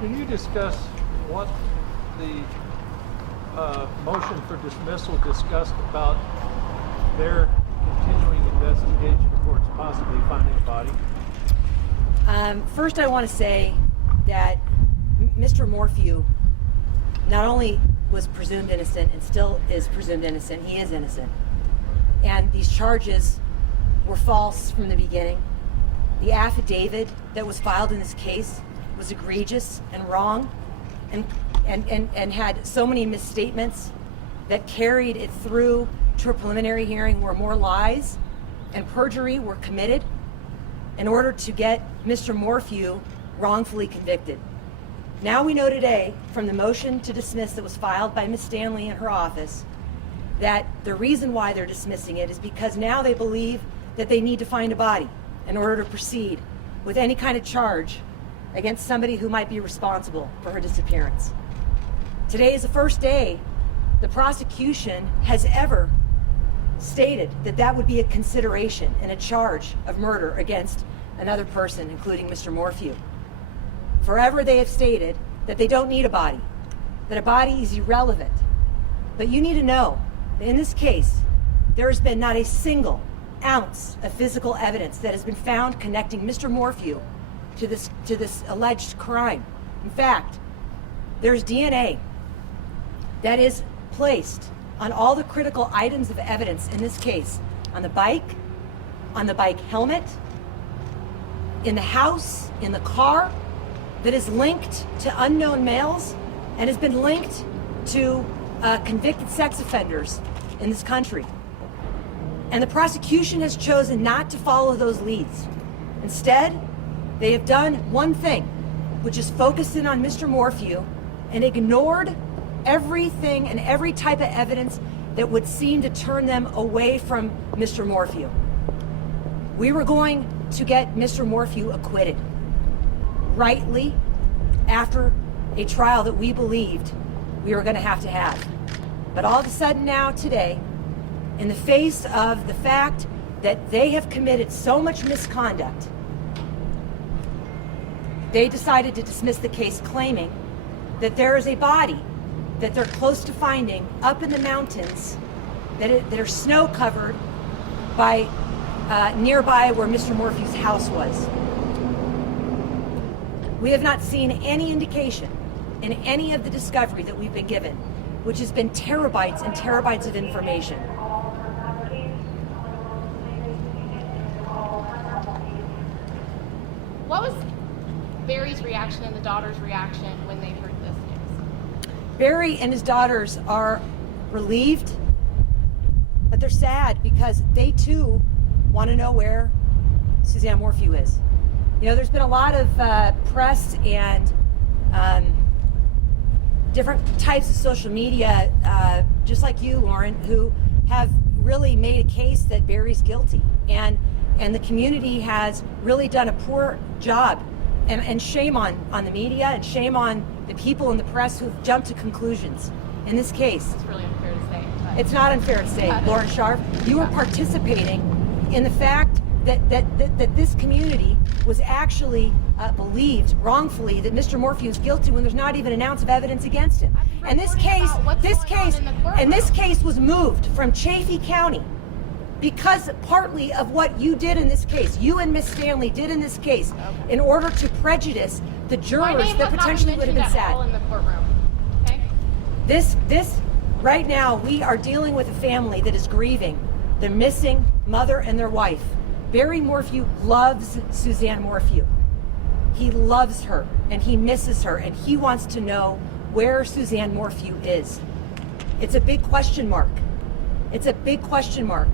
Can you discuss what the motion for dismissal discussed about their continuing investigation towards possibly finding a body? First, I want to say that Mr. Morphew not only was presumed innocent and still is presumed innocent, he is innocent. And these charges were false from the beginning. The affidavit that was filed in this case was egregious and wrong and had so many misstatements that carried it through to a preliminary hearing where more lies and perjury were committed in order to get Mr. Morphew wrongfully convicted. Now we know today from the motion to dismiss that was filed by Ms. Stanley in her office that the reason why they're dismissing it is because now they believe that they need to find a body in order to proceed with any kind of charge against somebody who might be responsible for her disappearance. Today is the first day the prosecution has ever stated that that would be a consideration in a charge of murder against another person, including Mr. Morphew. Forever they have stated that they don't need a body, that a body is irrelevant. But you need to know that in this case, there has been not a single ounce of physical evidence that has been found connecting Mr. Morphew to this alleged crime. In fact, there's DNA that is placed on all the critical items of evidence in this case, on the bike helmet, in the house, in the car, that is linked to unknown males and has been linked to convicted sex offenders in this country. And the prosecution has chosen not to follow those leads. Instead, they have done one thing, which is focused in on Mr. Morphew and ignored everything and every type of evidence that would seem to turn them away from Mr. Morphew. We were going to get Mr. Morphew acquitted rightly after a trial that we believed we were going to have. But all of a sudden now, today, in the face of the fact that they have committed so much misconduct, they decided to dismiss the case, claiming that there is a body that they're close to finding up in the mountains that are snow covered by nearby where Mr. Morphew's house was. We have not seen any indication in any of the discovery that we've been given, which has been terabytes and terabytes of information. What was Barry's reaction and the daughter's reaction when they heard this news? Barry and his daughters are relieved, but they're sad because they too want to know where Suzanne Morphew is. You know, there's been a lot of press and different types of social media, just like you, Lauren, who have really made a case that Barry's guilty. And the community has really done a poor job. And shame on the media and shame on the people in the press who've jumped to conclusions in this case. It's really unfair to say. It's not unfair to say, Lauren Sharp. You were participating in the fact that this community was actually believed wrongfully that Mr. Morphew is guilty when there's not even an ounce of evidence against him. And this case was moved from Chaffee County because partly of what you did in this case, you and Miss Stanley did in this case, in order to prejudice the jurors that potentially would have been sad. In the courtroom. Okay? This right now, we are dealing with a family that is grieving the missing mother and their wife. Barry Morphew loves Suzanne Morphew. He loves her and he misses her and he wants to know where Suzanne Morphew is. It's a big question mark. It's a big question mark.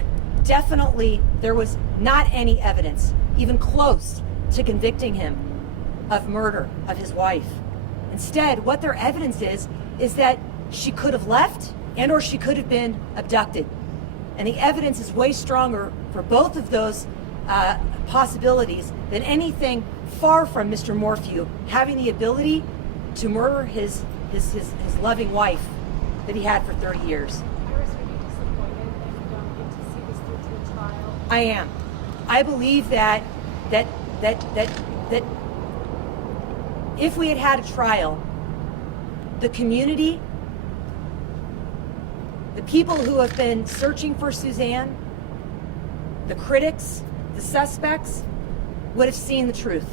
Definitely, there was not any evidence, even close to convicting him of murder of his wife. Instead, what their evidence is that she could have left and or she could have been abducted. And the evidence is way stronger for both of those possibilities than anything far from Mr. Morphew having the ability to murder his loving wife that he had for 30 years. I am. I believe that if we had had a trial, the community, the people who have been searching for Suzanne, the critics, the suspects, would have seen the truth.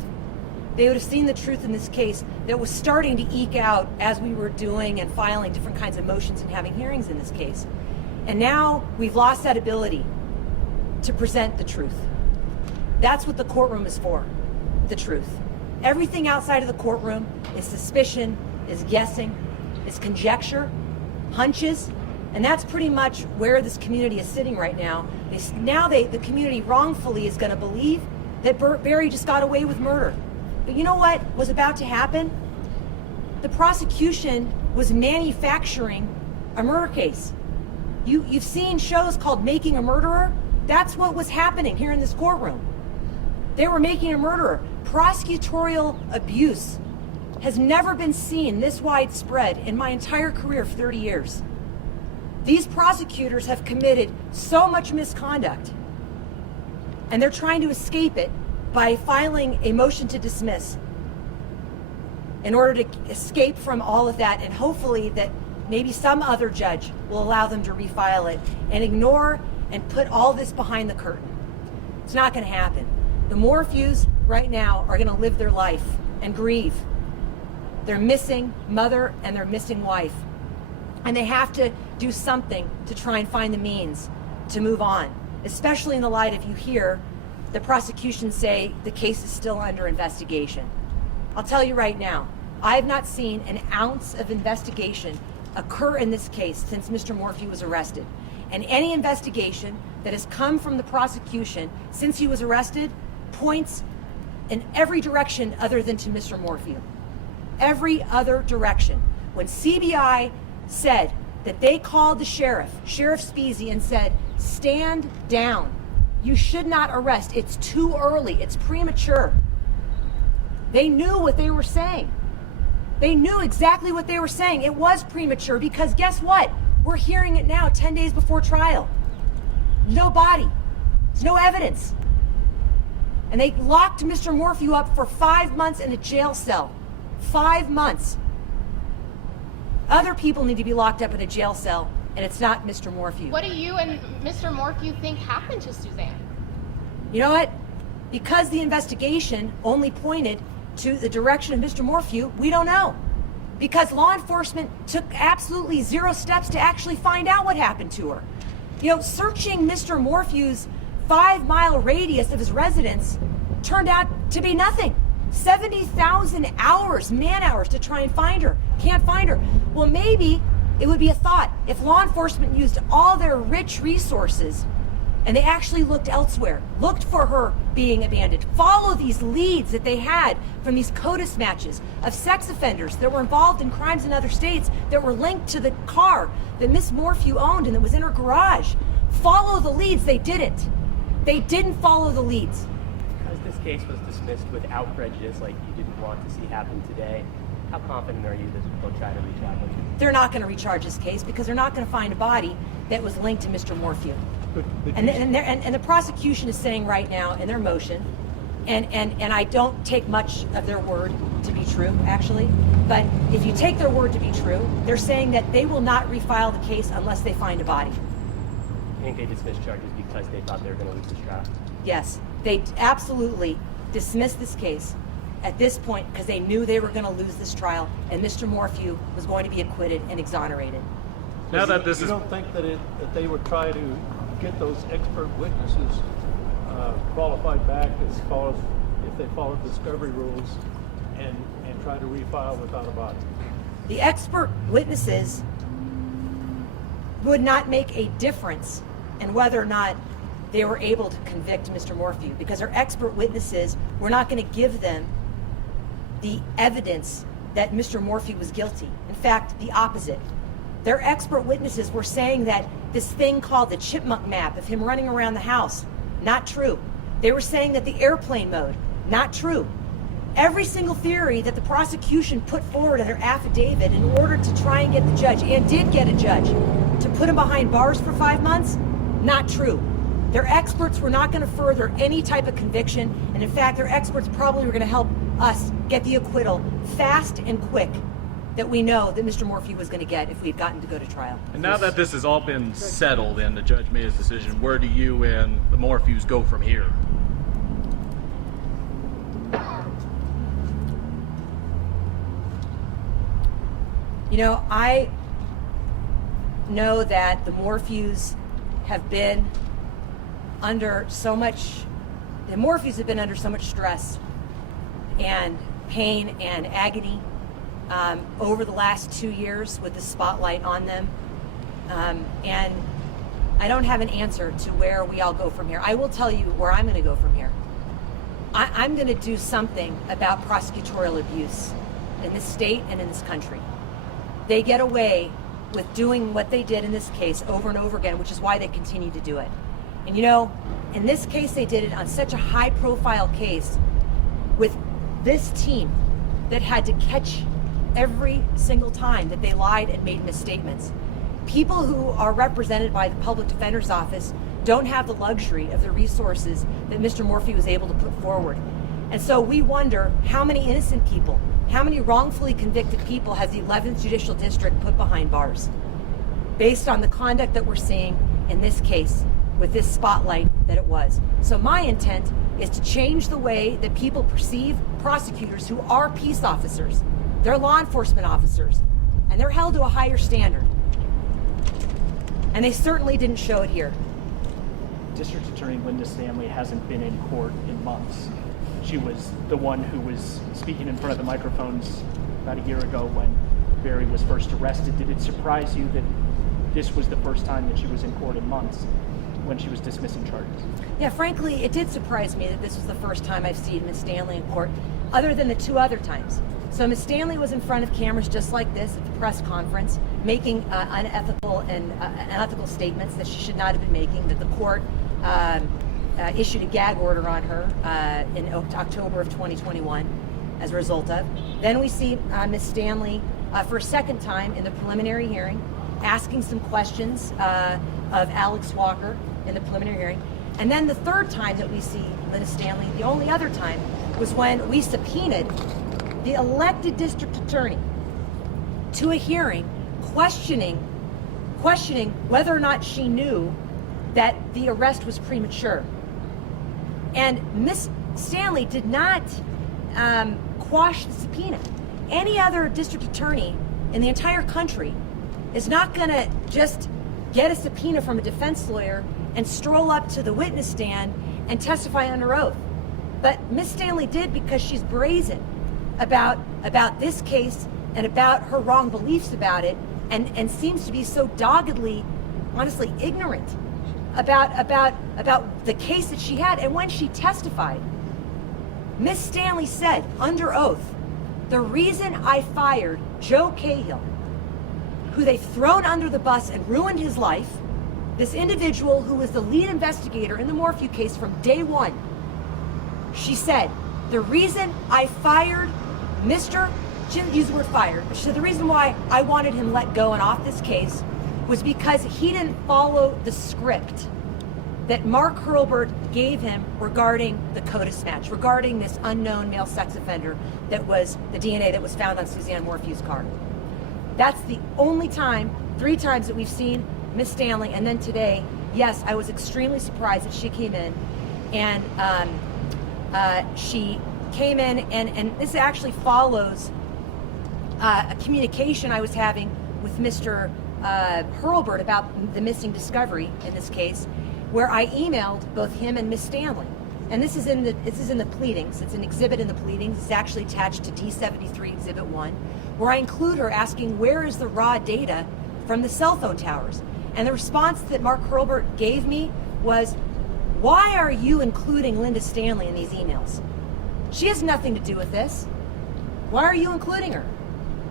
They would have seen the truth in this case that was starting to eke out as we were doing and filing different kinds of motions and having hearings in this case. And now we've lost that ability to present the truth. That's what the courtroom is for, the truth. Everything outside of the courtroom is suspicion, is guessing, is conjecture, hunches, and that's pretty much where this community is sitting right now. The community wrongfully is going to believe that Barry just got away with murder. But you know what was about to happen? The prosecution was manufacturing a murder case. You've seen shows called Making a Murderer? That's what was happening here in this courtroom. They were making a murderer. Prosecutorial abuse has never been seen this widespread in my entire career of 30 years. These prosecutors have committed so much misconduct, and they're trying to escape it by filing a motion to dismiss in order to escape from all of that, and hopefully that maybe some other judge will allow them to refile it and ignore and put all this behind the curtain. It's not going to happen. The Morphews right now are going to live their life and grieve their missing mother and their missing wife. And they have to do something to try and find the means to move on, especially in the light of you hear the prosecution say the case is still under investigation. I'll tell you right now, I have not seen an ounce of investigation occur in this case since Mr. Morphew was arrested. And any investigation that has come from the prosecution since he was arrested points in every direction other than to Mr. Morphew. Every other direction. When CBI said that they called the Sheriff Speasy, and said, stand down. You should not arrest. It's too early. It's premature. They knew what they were saying. They knew exactly what they were saying. It was premature because guess what? We're hearing it now 10 days before trial. No body. There's no evidence. And they locked Mr. Morphew up for 5 months in a jail cell. 5 months. Other people need to be locked up in a jail cell, and it's not Mr. Morphew. What do you and Mr. Morphew think happened to Suzanne? You know what? Because the investigation only pointed to the direction of Mr. Morphew, we don't know. Because law enforcement took absolutely zero steps to actually find out what happened to her. You know, searching Mr. Morphew's 5-mile radius of his residence turned out to be nothing. 70,000 hours, man-hours to try and find her. Can't find her. Well, maybe it would be a thought if law enforcement used all their rich resources and they actually looked elsewhere, looked for her being abandoned, follow these leads that they had from these CODIS matches of sex offenders that were involved in crimes in other states that were linked to the car that Miss Morphew owned and that was in her garage. Follow the leads. They didn't. They didn't follow the leads. Because this case was dismissed without prejudice, like you didn't want to see happen today, how confident are you that they'll try to recharge him? They're not going to recharge this case because they're not going to find a body that was linked to Mr. Morphew. And the prosecution is saying right now in their motion, and I don't take much of their word to be true, actually, but if you take their word to be true, they're saying that they will not refile the case unless they find a body. I think they dismissed charges because they thought they were going to lose this trial. Yes, they absolutely dismissed this case at this point because they knew they were going to lose this trial and Mr. Morphew was going to be acquitted and exonerated. Now that this you don't think that they would try to get those expert witnesses qualified back as far as if they followed discovery rules and try to refile without a body? The expert witnesses would not make a difference in whether or not they were able to convict Mr. Morphew because our expert witnesses were not going to give them the evidence that Mr. Morphew was guilty. In fact, the opposite. Their expert witnesses were saying that this thing called the chipmunk map of him running around the house, not true. They were saying that the airplane mode, not true. Every single theory that the prosecution put forward in their affidavit in order to try and get the judge, and did get a judge, to put him behind bars for 5 months, not true. Their experts were not going to further any type of conviction, and in fact, their experts probably were going to help us get the acquittal fast and quick that we know that Mr. Morphew was going to get if we had gotten to go to trial. And now that this has all been settled and the judge made his decision, where do you and the Morphews go from here? You know, I know that the Morphews have been under so much, the Morphews have been under so much stress and pain and agony over the last 2 years with the spotlight on them. And I don't have an answer to where we all go from here. I will tell you where I'm going to go from here. I'm going to do something about prosecutorial abuse in this state and in this country. They get away with doing what they did in this case over and over again, which is why they continue to do it. And you know, in this case, they did it on such a high-profile case with this team that had to catch every single time that they lied and made misstatements. People who are represented by the Public Defender's Office don't have the luxury of the resources that Mr. Morphew was able to put forward. And so we wonder how many innocent people, how many wrongfully convicted people has the 11th Judicial District put behind bars based on the conduct that we're seeing in this case with this spotlight that it was. So my intent is to change the way that people perceive prosecutors who are peace officers. They're law enforcement officers, and they're held to a higher standard. And they certainly didn't show it here. District Attorney Linda Stanley hasn't been in court in months. She was the one who was speaking in front of the microphones about a year ago when Barry was first arrested. Did it surprise you that this was the first time that she was in court in months when she was dismissing charges? Yeah, frankly, it did surprise me that this was the first time I've seen Ms. Stanley in court, other than the 2 other times. So Ms. Stanley was in front of cameras just like this at the press conference, making unethical statements that she should not have been making, that the court issued a gag order on her in October of 2021 as a result of. Then we see Ms. Stanley for a second time in the preliminary hearing asking some questions of Alex Walker in the preliminary hearing. And then the third time that we see Linda Stanley, the only other time, was when we subpoenaed the elected district attorney to a hearing questioning whether or not she knew that the arrest was premature. And Ms. Stanley did not quash the subpoena. Any other district attorney in the entire country is not going to just get a subpoena from a defense lawyer and stroll up to the witness stand and testify under oath. But Ms. Stanley did because she's brazen about this case and about her wrong beliefs about it, and seems to be so doggedly, honestly, ignorant about the case that she had. And when she testified, Ms. Stanley said under oath, the reason I fired Joe Cahill, who they've thrown under the bus and ruined his life, this individual who was the lead investigator in the Morphew case from day one, she said, the reason I fired she didn't use the word fired, but she said the reason why I wanted him let go and off this case was because he didn't follow the script that Mark Hurlburt gave him regarding the CODIS match, regarding this unknown male sex offender that was the DNA that was found on Suzanne Morphew's car. That's the only time, 3 times that we've seen Miss Stanley. And then today, yes, I was extremely surprised that she came in, and she came in, and this actually follows a communication I was having with Mr. Hurlburt about the missing discovery in this case, where I emailed both him and Miss Stanley. And this is in the pleadings. It's an exhibit in the pleadings. It's actually attached to D73 Exhibit 1, where I include her asking where is the raw data from the cell phone towers. And the response that Mark Hurlburt gave me was, why are you including Linda Stanley in these emails? She has nothing to do with this. Why are you including her?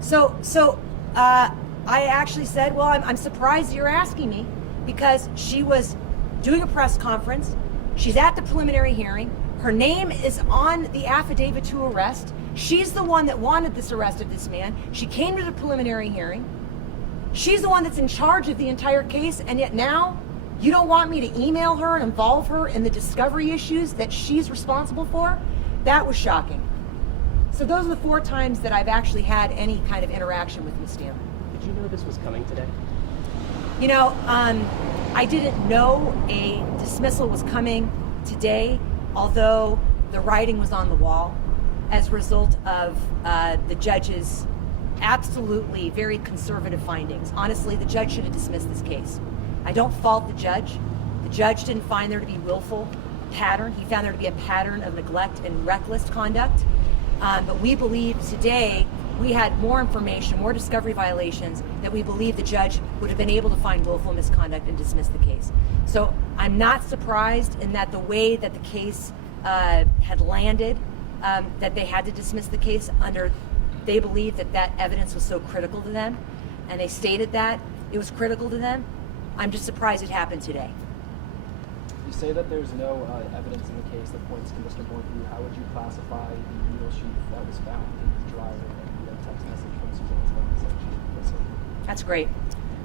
So I actually said, well, I'm surprised you're asking me, because she was doing a press conference. She's at the preliminary hearing. Her name is on the affidavit to arrest. She's the one that wanted this arrest of this man. She came to the preliminary hearing. She's the one that's in charge of the entire case, and yet now You don't want me to email her and involve her in the discovery issues that she's responsible for? That was shocking. So those are the 4 times that I've actually had any kind of interaction with Ms. Stanley. Did you know this was coming today? You know, I didn't know a dismissal was coming today, although the writing was on the wall as a result of the judge's absolutely very conservative findings. Honestly, the judge should have dismissed this case. I don't fault the judge. The judge didn't find there to be willful pattern. He found there to be a pattern of neglect and reckless conduct. But we believe today we had more information, more discovery violations that we believe the judge would have been able to find willful misconduct and dismiss the case. So I'm not surprised in that the way that the case had landed, that they had to dismiss the case they believed that evidence was so critical to them, and they stated that it was critical to them. I'm just surprised it happened today. You say that there's no evidence in the case that points to Mr. Morphew. How would you classify the needle sheath that was found in the dryer and the text message from Suzanne's phone that said she That's great.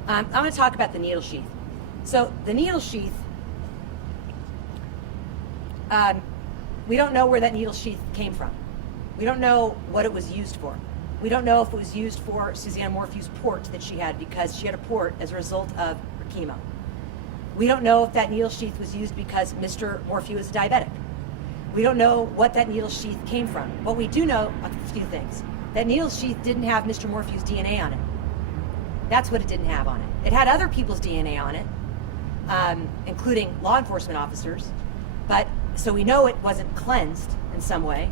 I'm going to talk about the needle sheath. So the needle sheath, we don't know where that needle sheath came from. We don't know what it was used for. We don't know if it was used for Suzanne Morphew's port that she had, because she had a port as a result of her chemo. We don't know if that needle sheath was used because Mr. Morphew is diabetic. We don't know what that needle sheath came from. But we do know a few things. That needle sheath didn't have Mr. Morphew's DNA on it. That's what it didn't have on it. It had other people's DNA on it, including law enforcement officers. So we know it wasn't cleansed in some way.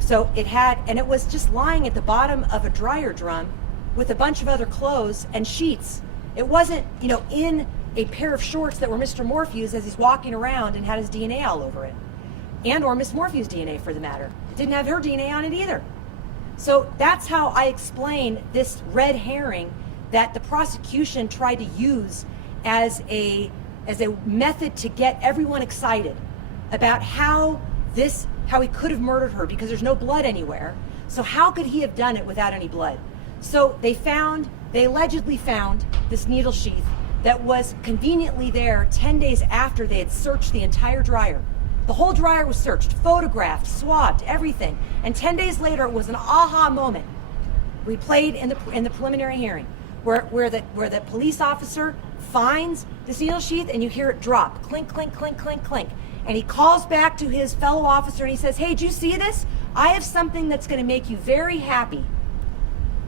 So it had, and it was just lying at the bottom of a dryer drum with a bunch of other clothes and sheets. It wasn't, in a pair of shorts that were Mr. Morphew's as he's walking around and had his DNA all over it. And or Miss Morphew's DNA, for the matter. It didn't have her DNA on it either. So that's how I explain this red herring that the prosecution tried to use as a method to get everyone excited about how he could have murdered her, because there's no blood anywhere. So how could he have done it without any blood? So they allegedly found this needle sheath that was conveniently there 10 days after they had searched the entire dryer. The whole dryer was searched, photographed, swabbed, everything. And 10 days later, it was an aha moment. We played in the preliminary hearing where the police officer finds this needle sheath and you hear it drop, clink, clink, clink, clink, clink. And he calls back to his fellow officer and he says, "Hey, do you see this? I have something that's going to make you very happy."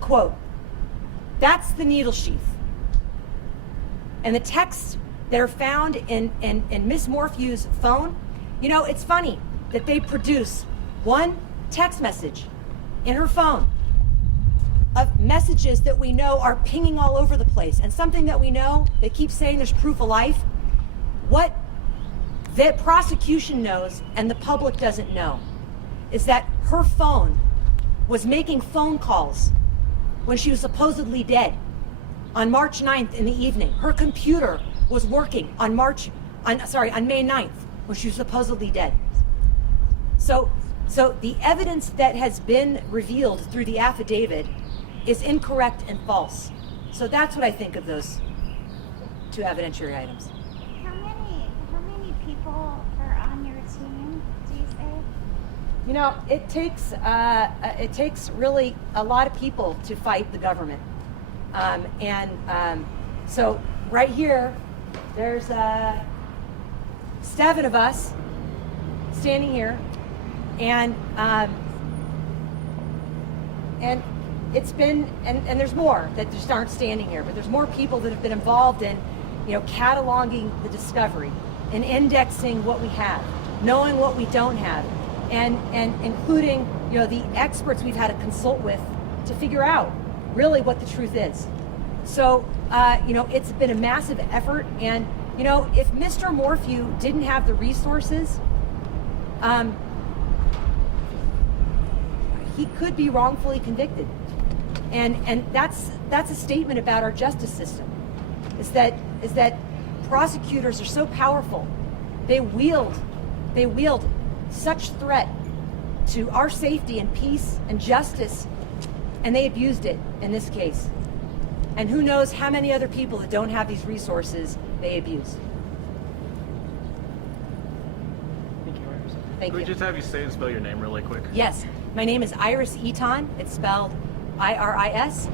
Quote, that's the needle sheath. And the texts that are found in Miss Morphew's phone, it's funny that they produce one text message in her phone of messages that we know are pinging all over the place, and something that we know, they keep saying there's proof of life. What the prosecution knows and the public doesn't know is that her phone was making phone calls when she was supposedly dead on March 9th in the evening. Her computer was working on May 9th when she was supposedly dead. So the evidence that has been revealed through the affidavit is incorrect and false. So that's what I think of those 2 evidentiary items. How many people are on your team, do you say? It takes really a lot of people to fight the government. So right here, there's 7 of us standing here, and it's been, and there's more that just aren't standing here, but there's more people that have been involved in, cataloging the discovery and indexing what we have, knowing what we don't have, and including, the experts we've had to consult with to figure out really what the truth is. So, it's been a massive effort, and, if Mr. Morphew didn't have the resources, he could be wrongfully convicted. And that's a statement about our justice system, is that prosecutors are so powerful. They wield such threat to our safety and peace and justice, and they abused it in this case. And who knows how many other people that don't have these resources they abuse. Thank Could we you. just have you say and spell your name really quick? Yes, my name is Iris Eytan. It's spelled Iriseytan.